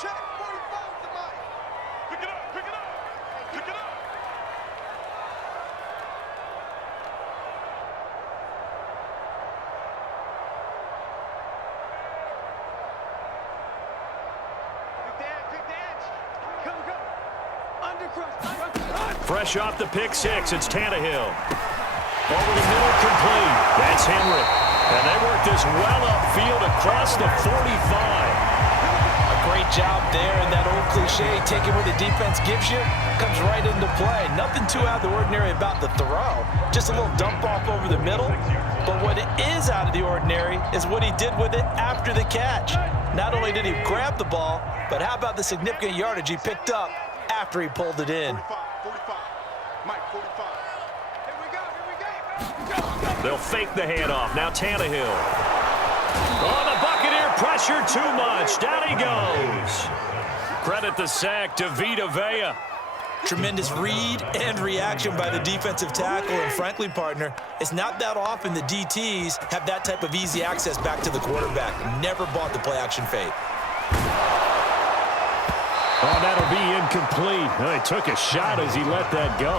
Check. 45 to Mike. Pick it up. Pick it up. Pick it up. Fresh off the pick six, it's Tannehill. Over the middle, complete. That's Henry. And they work this well upfield across the 45. A great job there, and that old cliche, taking what the defense gives you, comes right into play. Nothing too out of the ordinary about the throw. Just a little dump off over the middle. But what is out of the ordinary is what he did with it after the catch. Not only did he grab the ball, but how about the significant yardage he picked up after he pulled it in. 45. Mike, 45. Here we go. They'll fake the handoff. Now Tannehill. Oh, the Buccaneer pressure too much. Down he goes. Credit the sack to Vita Vea. Tremendous read and reaction by the defensive tackle. And frankly, partner, it's not that often the DTs have that type of easy access back to the quarterback. Never bought the play action fade. Oh, that'll be incomplete. Well, he took a shot as he let that go.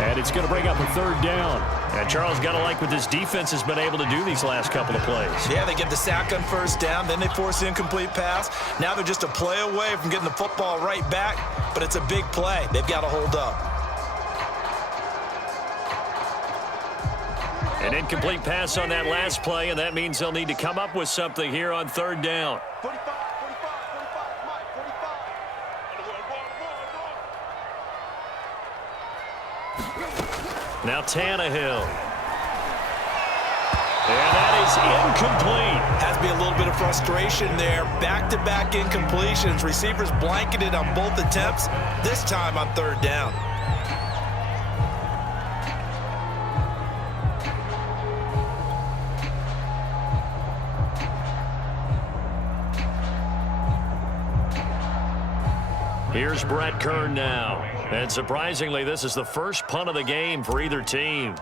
And it's going to bring up a third down. And Charles, got to like what this defense has been able to do these last couple of plays. Yeah, they get the sack on first down, then they force the incomplete pass. Now they're just a play away from getting the football right back, but it's a big play. They've got to hold up. An incomplete pass on that last play, and that means they'll need to come up with something here on third down. 45, Mike, 45. Now Tannehill. And that is incomplete. Has to be a little bit of frustration there. Back-to-back incompletions. Receivers blanketed on both attempts, this time on third down. Here's Brett Kern now. And surprisingly, this is the first punt of the game for either team.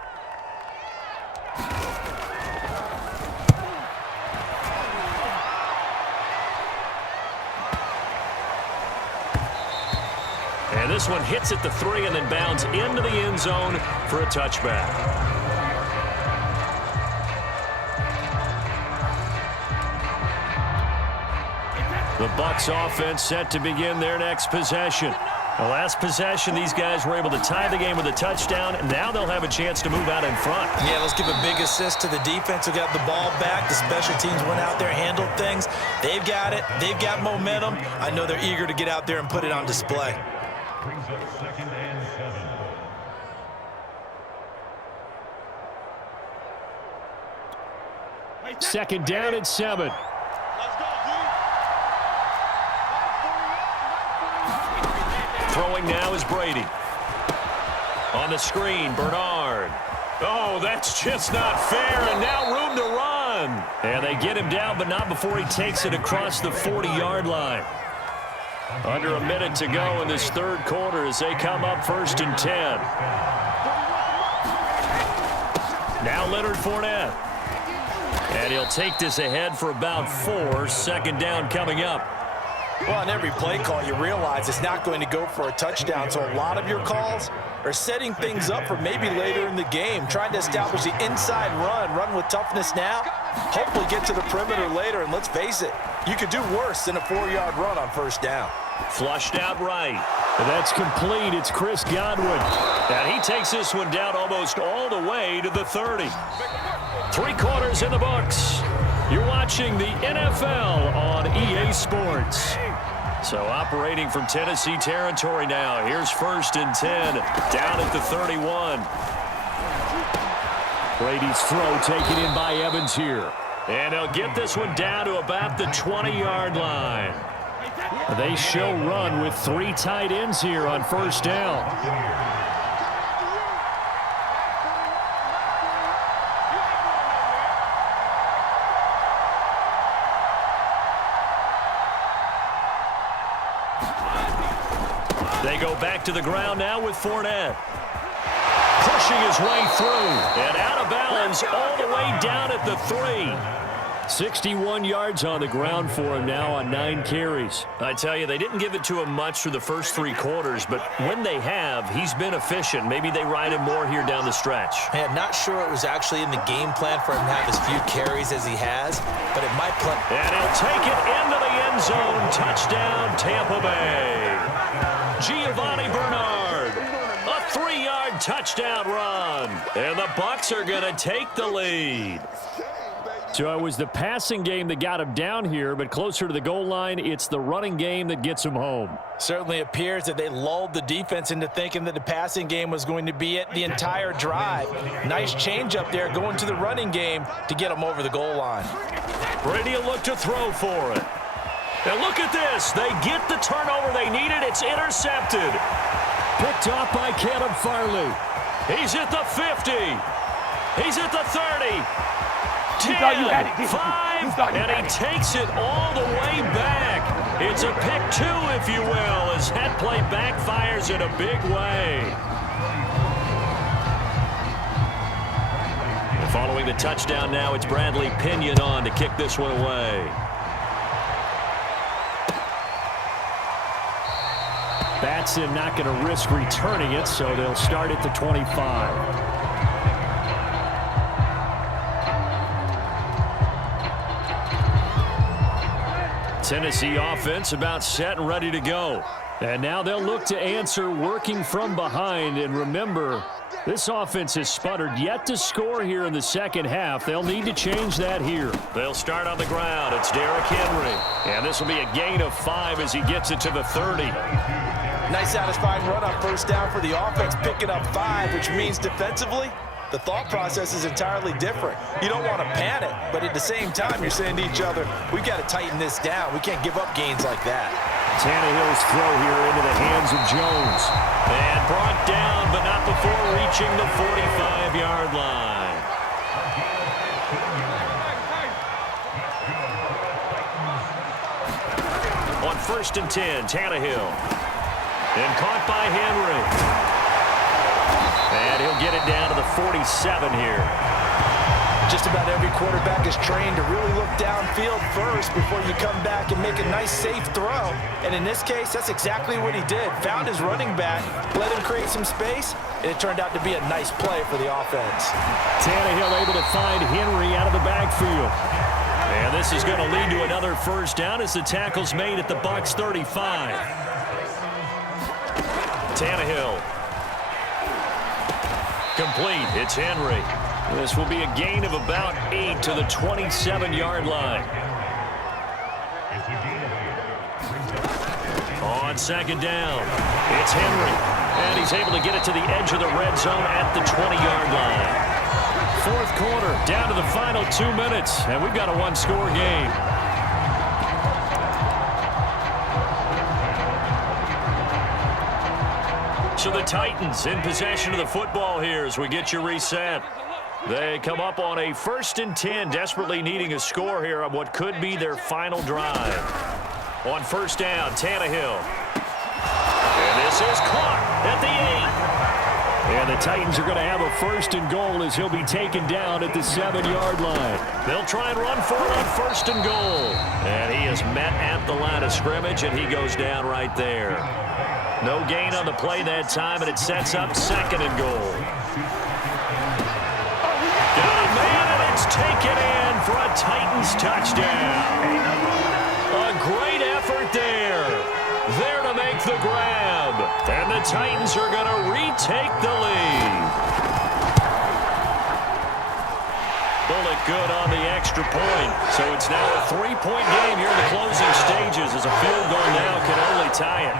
And this one hits at the 3 and then bounds into the end zone for a touchback. The Bucs offense set to begin their next possession. The last possession, these guys were able to tie the game with a touchdown, and now they'll have a chance to move out in front. Yeah, let's give a big assist to the defense who got the ball back. The special teams went out there, handled things. They've got it. They've got momentum. I know they're eager to get out there and put it on display. Brings up 2nd and 7. Second down and 7. Throwing now is Brady. On the screen, Bernard. Oh, that's just not fair, and now room to run. And they get him down, but not before he takes it across the 40-yard line. Under a minute to go in this third quarter as they come up 1st and 10. Now Leonard Fournette. And he'll take this ahead for about 4. Second down coming up. Well, on every play call, you realize it's not going to go for a touchdown, so a lot of your calls are setting things up for maybe later in the game, trying to establish the inside run with toughness now, hopefully get to the perimeter later, and let's face it, you could do worse than a 4-yard run on first down. Flushed out right. And that's complete. It's Chris Godwin. And he takes this one down almost all the way to the 30. 3 quarters in the books. You're watching the NFL on EA Sports. So operating from Tennessee territory now. Here's 1st and 10 down at the 31. Brady's throw taken in by Evans here. And they'll get this one down to about the 20-yard line. They show run with 3 tight ends here on first down. They go back to the ground now with Fournette. Pushing his way through. And out of bounds all the way down at the 3. 61 yards on the ground for him now on 9 carries. I tell you, they didn't give it to him much through the first 3 quarters, but when they have, he's been efficient. Maybe they ride him more here down the stretch. Man, not sure it was actually in the game plan for him to have as few carries as he has, but it might play. And he'll take it into the end zone. Touchdown, Tampa Bay. Giovanni Bernard. A 3-yard touchdown run. And the Bucs are going to take the lead. So it was the passing game that got him down here, but closer to the goal line, it's the running game that gets him home. Certainly appears that they lulled the defense into thinking that the passing game was going to be it the entire drive. Nice change up there going to the running game to get him over the goal line. Brady will look to throw for it. And look at this. They get the turnover they needed. It's intercepted. Picked off by Caleb Farley. He's at the 50. He's at the 30. 10, 5, and he takes it all the way back. It's a pick 2, if you will, as that play backfires in a big way. And following the touchdown now, it's Bradley Pinion on to kick this one away. Batson not going to risk returning it, so they'll start at the 25. Tennessee offense about set and ready to go. And now they'll look to answer working from behind. And remember, this offense has sputtered yet to score here in the second half. They'll need to change that here. They'll start on the ground. It's Derrick Henry. And this will be a gain of 5 as he gets it to the 30. Nice satisfying run on first down for the offense, picking up 5, which means defensively, the thought process is entirely different. You don't want to panic, but at the same time, you're saying to each other, we've got to tighten this down. We can't give up gains like that. Tannehill's throw here into the hands of Jones. And brought down, but not before reaching the 45-yard line. On 1st and 10, Tannehill. And caught by Henry. And he'll get it down to the 47 here. Just about every quarterback is trained to really look downfield first before you come back and make a nice, safe throw. And in this case, that's exactly what he did. Found his running back, let him create some space, and it turned out to be a nice play for the offense. Tannehill able to find Henry out of the backfield. And this is going to lead to another first down as the tackle's made at the Bucs 35. Tannehill. Complete. It's Henry. This will be a gain of about 8 to the 27-yard line. On 2nd down, it's Henry. And he's able to get it to the edge of the red zone at the 20-yard line. 4th quarter, down to the final 2 minutes, and we've got a 1-score game. So the Titans in possession of the football here as we get you reset. They come up on a 1st and 10, desperately needing a score here on what could be their final drive. On 1st down, Tannehill. And this is caught at the 8. And the Titans are going to have a 1st and goal as he'll be taken down at the 7-yard line. They'll try and run for it on 1st and goal. And he is met at the line of scrimmage, and he goes down right there. No gain on the play that time, and it sets up 2nd and goal. Got a man, and it's taken in for a Titans touchdown. A great effort there. There to make the grab. And the Titans are going to retake the lead. Bullet good on the extra point. So it's now a 3-point game here in the closing stages as a field goal now can only tie it.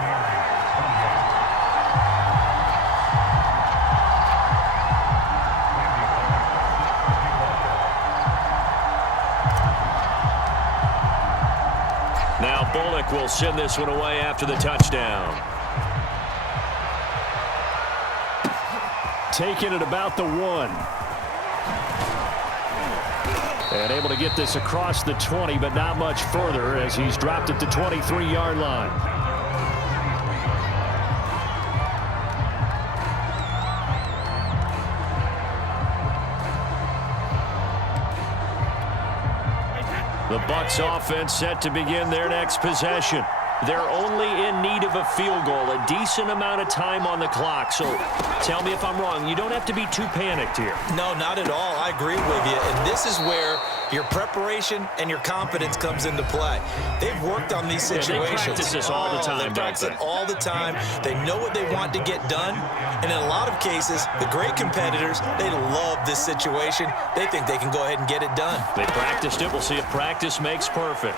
Now Bullock will send this one away after the touchdown. Taking it about the 1. And able to get this across the 20, but not much further as he's dropped at the 23-yard line. The Bucs offense set to begin their next possession. They're only in need of a field goal, a decent amount of time on the clock. So tell me if I'm wrong. You don't have to be too panicked here. No, not at all. I agree with you. And this is where your preparation and your confidence comes into play. They've worked on these situations. They practice this all the time, They practice it all the time. They know what they want to get done. And in a lot of cases, the great competitors, they love this situation. They think they can go ahead and get it done. They practiced it. We'll see if practice makes perfect.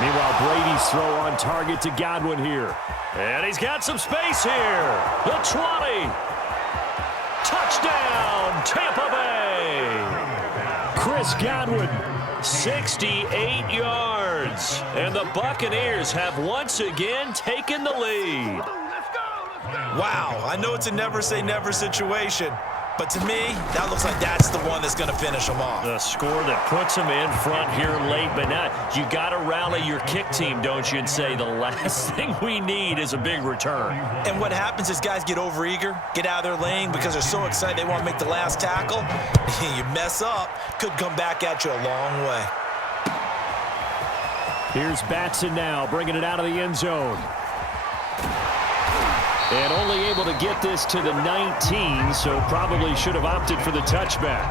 Meanwhile, Brady's throw on target to Godwin here. And he's got some space here. The 20. Touchdown, Tampa Bay. Chris Godwin, 68 yards. And the Buccaneers have once again taken the lead. Wow, I know it's a never-say-never situation. But to me, that looks like that's the one that's going to finish them off. The score that puts them in front here late, but now you got to rally your kick team, don't you, and say the last thing we need is a big return. And what happens is guys get overeager, get out of their lane because they're so excited they want to make the last tackle. You mess up, could come back at you a long way. Here's Batson now, bringing it out of the end zone. And only able to get this to the 19, so probably should have opted for the touchback.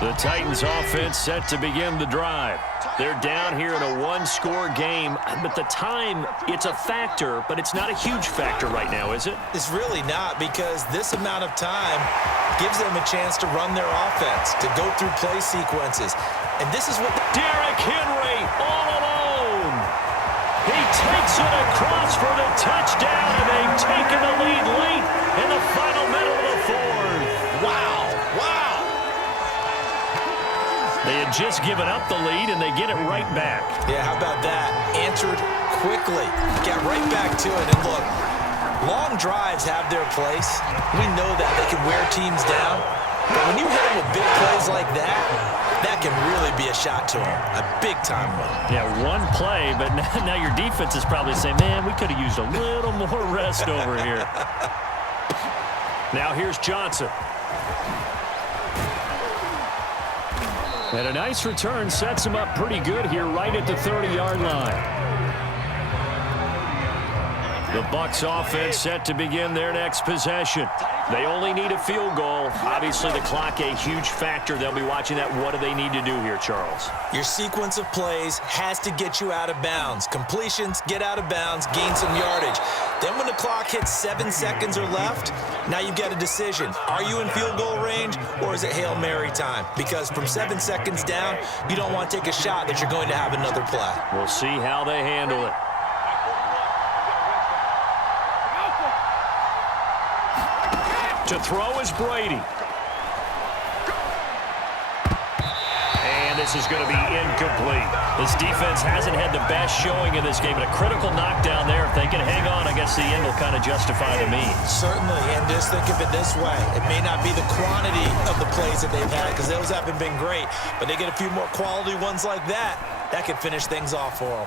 The Titans offense set to begin the drive. They're down here in a one-score game, but the time, it's a factor, but it's not a huge factor right now, is it? It's really not, because this amount of time gives them a chance to run their offense, to go through play sequences. And this is what... Derrick Henry all alone. He takes it across for the touchdown, and they've taken the lead late in the final minute of the fourth. Wow, wow. They had just given up the lead, and they get it right back. Yeah, how about that? Answered quickly. Get right back to it. And look, long drives have their place. We know that. They can wear teams down. But when you hit them with big plays like that, that can really be a shot to them. A big-time one. Yeah, one play, but now your defense is probably saying, man, we could have used a little more rest over here. Now here's Johnson. And a nice return sets him up pretty good here right at the 30-yard line. The Bucs offense set to begin their next possession. They only need a field goal. Obviously, the clock a huge factor. They'll be watching that. What do they need to do here, Charles? Your sequence of plays has to get you out of bounds. Completions, get out of bounds, gain some yardage. Then when the clock hits 7 seconds or left, now you've got a decision. Are you in field goal range, or is it Hail Mary time? Because from 7 seconds down, you don't want to take a shot that you're going to have another play. We'll see how they handle it. To throw is Brady. And this is going to be incomplete. This defense hasn't had the best showing in this game, but a critical knockdown there. If they can hang on, I guess the end will kind of justify the means. Certainly, and just think of it this way. It may not be the quantity of the plays that they've had, because those haven't been great, but they get a few more quality ones like that. That could finish things off for them.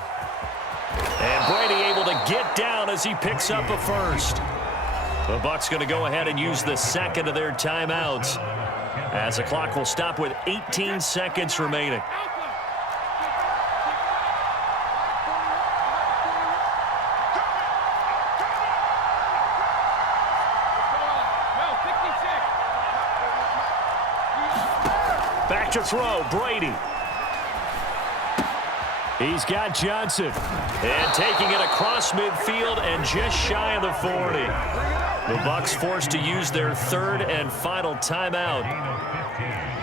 And Brady able to get down as he picks up a first. The Bucs going to go ahead and use the second of their timeouts, as the clock will stop with 18 seconds remaining. Back to throw, Brady. He's got Johnson. And taking it across midfield and just shy of the 40. The Bucs forced to use their third and final timeout,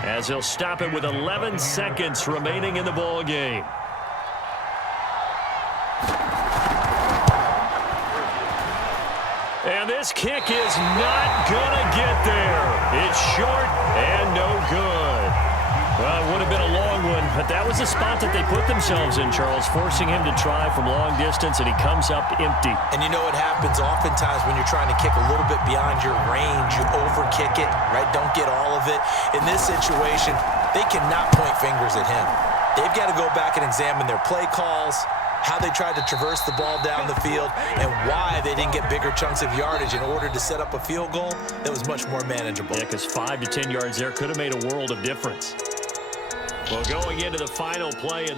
as they'll stop it with 11 seconds remaining in the ball game. And this kick is not gonna get there. It's short and no good. Well, it would have been a long one, but that was the spot that they put themselves in, Charles, forcing him to try from long distance, and he comes up empty. And you know what happens oftentimes when you're trying to kick a little bit beyond your range, you overkick it, right? Don't get all of it. In this situation, they cannot point fingers at him. They've got to go back and examine their play calls, how they tried to traverse the ball down the field, and why they didn't get bigger chunks of yardage in order to set up a field goal that was much more manageable. Yeah, because 5 to 10 yards there could have made a world of difference. Well, going into the final play of